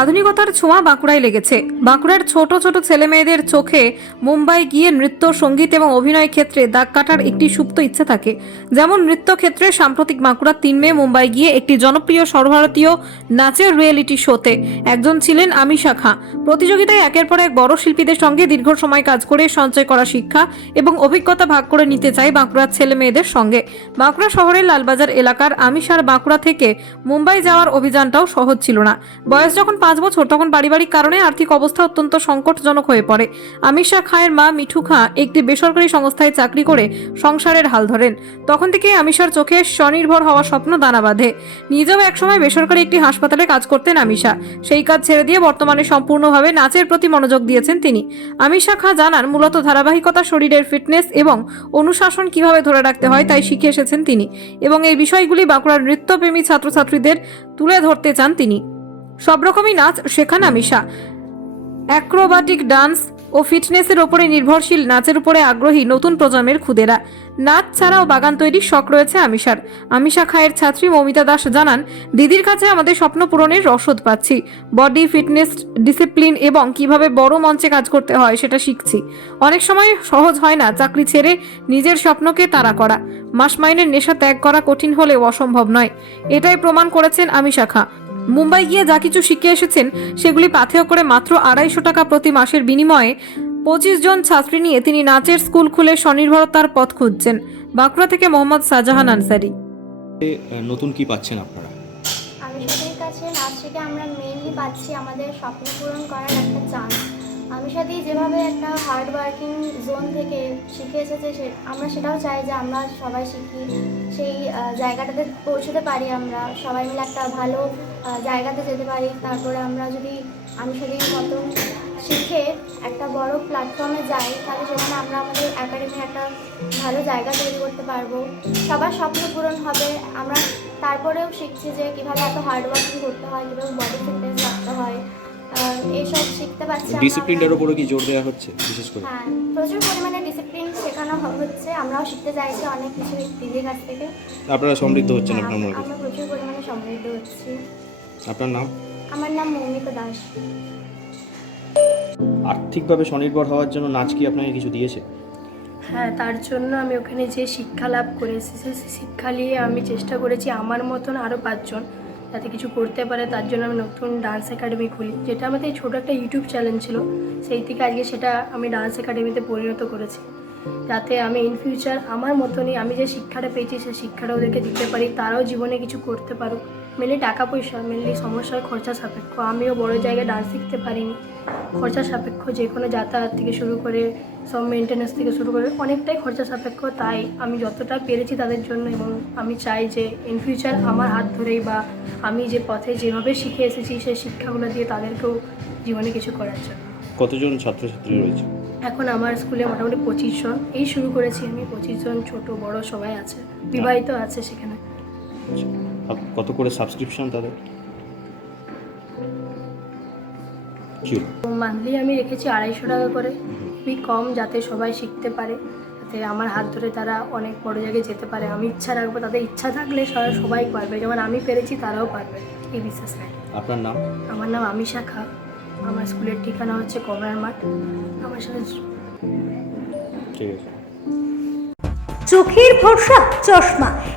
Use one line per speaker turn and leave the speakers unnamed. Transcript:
আধুনিকতার ছোঁয়া বাঁকুড়ায় লেগেছে। বাঁকুড়ার ছোট ছোট ছেলে মেয়েদের চোখে মুম্বাই গিয়ে নৃত্য, সংগীত এবং অভিনয় ক্ষেত্রে দাগ কাটার একটি সুপ্ত ইচ্ছে থাকে। যেমন নৃত্য ক্ষেত্রে সাম্প্রতিক বাঁকুড়ার তিন মেয়ে মুম্বাই গিয়ে একটি জনপ্রিয় সর্বভারতীয় নাচের রিয়েলিটি শোতে একজন ছিলেন আমিশা খাঁ। প্রতিযোগিতায় একের পর এক বড় শিল্পীদের সঙ্গে দীর্ঘ সময় কাজ করে সঞ্চয় করা শিক্ষা এবং অভিজ্ঞতা ভাগ করে নিতে চায় বাঁকুড়ার ছেলে মেয়েদের সঙ্গে। বাঁকুড়া শহরের লালবাজার এলাকার আমিষার বাঁকুড়া থেকে মুম্বাই যাওয়ার অভিযানটাও সহজ ছিল না। বয়স যখন পাঁচ বছর তখন পারিবারিক কারণে আর্থিক অবস্থা অত্যন্ত সংকটজনক হয়ে পড়ে। আমিষা খাঁয়ের মা মিঠু খাঁ একটি বেসরকারি সংস্থায় চাকরি করে সংসারের হাল ধরেন। তখন থেকেই আমিষার চোখে স্বনির্ভর হওয়ার স্বপ্ন দানা বাঁধে। নিজেও একসময় বেসরকারি একটি হাসপাতালে কাজ করতেন আমিষা সেই কাজ ছেড়ে দিয়ে বর্তমানে সম্পূর্ণভাবে নাচের প্রতি মনোযোগ দিয়েছেন তিনি। আমিষা খাঁ জানান, মূলত ধারাবাহিকতা, শরীরের ফিটনেস এবং অনুশাসন কীভাবে ধরে রাখতে হয় তাই শিখে এসেছেন তিনি এবং এই বিষয়গুলি বাঁকুড়ার নৃত্যপ্রেমী ছাত্রছাত্রীদের তুলে ধরতে চান তিনি। সব রকমই নাচ শেখান আমিশা অ্যাক্রোবাটিক ডান্স ও ফিটনেসের ওপরে নির্ভরশীল নাচের উপরে আগ্রহী নতুন প্রজন্মের খুদেরা। নাচ ছাড়াও বাগান তৈরির শখ রয়েছে আমিষার। আমিষা খায়ের ছাত্রী মমিতা দাস জানান, দিদির কাছে আমাদের স্বপ্ন পূরণের রসদ পাচ্ছি। বডি ফিটনেস, ডিসিপ্লিন এবং কীভাবে বড় মঞ্চে কাজ করতে হয় সেটা শিখছি। অনেক সময় সহজ হয় না চাকরি ছেড়ে নিজের স্বপ্নকে তাড়া করা। মাস মাইনের নেশা ত্যাগ করা কঠিন হলেও অসম্ভব নয়। এটাই প্রমাণ করেছেন আমিষা খাঁ। মুম্বাই গিয়ে যা কিছু শিখে এসেছেন সেগুলি পাথেয় করে মাত্র আড়াইশো টাকা প্রতি মাসের বিনিময়ে পঁচিশ জন ছাত্রী নিয়ে তিনি নাচের স্কুল খুলে স্বনির্ভরতার পথ খুঁজছেন বাঁকুড়া থেকে মোহাম্মদ শাহজাহান আনসারি।
নতুন কি পাচ্ছেন আপনারা?
আমাদের কাছে নাচ শিখে আমরা মেইনলি পাচ্ছি আমাদের স্বপ্ন পূরণ করার একটা চান্স আমি সাথে যেভাবে একটা হার্ড ওয়ার্কিং জোন থেকে শিখে এসেছে সে, আমরা সেটাও চাই যে আমরা সবাই শিখি, সেই জায়গাটাতে পৌঁছতে পারি আমরা, সবাই মিলে একটা ভালো জায়গাতে যেতে পারি। তারপরে আমরা যদি আমি সাথে মতো শিখে একটা বড় প্ল্যাটফর্মে যাই, তাহলে সেখানে আমরা আমাদের একাডেমির একটা ভালো জায়গা তৈরি করতে পারব। সবার স্বপ্ন পূরণ হবে। আমরা তারপরেও শিখছি যে কীভাবে এত হার্ড ওয়ার্কিং করতে হয়, কীভাবে বডি ফিটনেস রাখতে হয়। এইসব শিখতে পারছি।
ডিসিপ্লিনটার উপরে কি জোর দেওয়া হচ্ছে বিশেষ করে?
হ্যাঁ প্রচুর পরিমাণে ডিসিপ্লিন শেখানো হচ্ছে। আমরাও শিখতে চাইছি অনেক কিছু দিদির কাছ থেকে।
আপনারা সমৃদ্ধ হচ্ছেন
হ্যাঁ,
আপনার মনে
আমরা প্রচুর পরিমাণে সমৃদ্ধ হচ্ছি।
আপনার নাম?
আমার নাম মৌমিতা দাস।
আর্থিকভাবে স্বনির্ভর হওয়ার জন্য নাচ কি আপনাকে কিছু দিয়েছে?
হ্যাঁ তার জন্য আমি ওখানে যে শিক্ষা লাভ করেছি সে শিক্ষা নিয়ে আমি চেষ্টা করেছি। আমার মতন আরও পাঁচজন যাতে কিছু করতে পারে, তার জন্য আমি নতুন ডান্স একাডেমি খুলি, যেটা আমাদের ছোটো একটা ইউটিউব চ্যানেল ছিল। সেই থেকে আজকে সেটা আমি ডান্স একাডেমিতে পরিণত করেছি। যাতে আমি ইন ফিউচার আমার মতনই আমি যে শিক্ষাটা পেয়েছি সেই শিক্ষাটা ওদেরকে দিতে পারি, তারাও জীবনে কিছু করতে পারুক। মেনলি টাকা পয়সা মেনলি সমস্যার খরচা সাপেক্ষ। আমিও বড় জায়গায় ডান্স শিখতে পারিনি। খরচা সাপেক্ষ যে কোনো যাতায়াত থেকে শুরু করে সব মেনটেন্যান্স থেকে শুরু করে অনেকটাই খরচা সাপেক্ষ। তাই আমি যতটা পেরেছি তাদের জন্য এবং আমি চাই যে ইন ফিউচার আমার হাত ধরেই বা আমি যে পথে যেভাবে শিখে এসেছি সেই শিক্ষাগুলো দিয়ে তাদেরকেও জীবনে কিছু করার জন্য।
কতজন ছাত্রছাত্রী রয়েছে?
এখন আমার স্কুলে মোটামুটি পঁচিশ জন। এই শুরু করেছি আমি পঁচিশ জন ছোট বড় সবাই আছে বিবাহিত আছে সেখানে।
আচ্ছা। কত করে সাবস্ক্রিপশন তাদের? হলো?
মান্থলি আমি রেখেছি আড়াইশো টাকা করে। খুবই কম যাতে সবাই শিখতে পারে। যাতে আমার হাত ধরে তারা অনেক বড় জায়গায় যেতে পারে। আমি ইচ্ছা রাখব তাদের ইচ্ছা থাকলে সবাই সবাই পারবে। যেমন আমি পেরেছি তারাও পারবে এই বিশ্বাস রাখি
আপনার নাম?
আমার নাম আমি শাখা আমার স্কুলের ঠিকানা হচ্ছে কমলার মাঠ। আমার সাথে
ঠিক আছে।
চোখের ভরসা চশমা।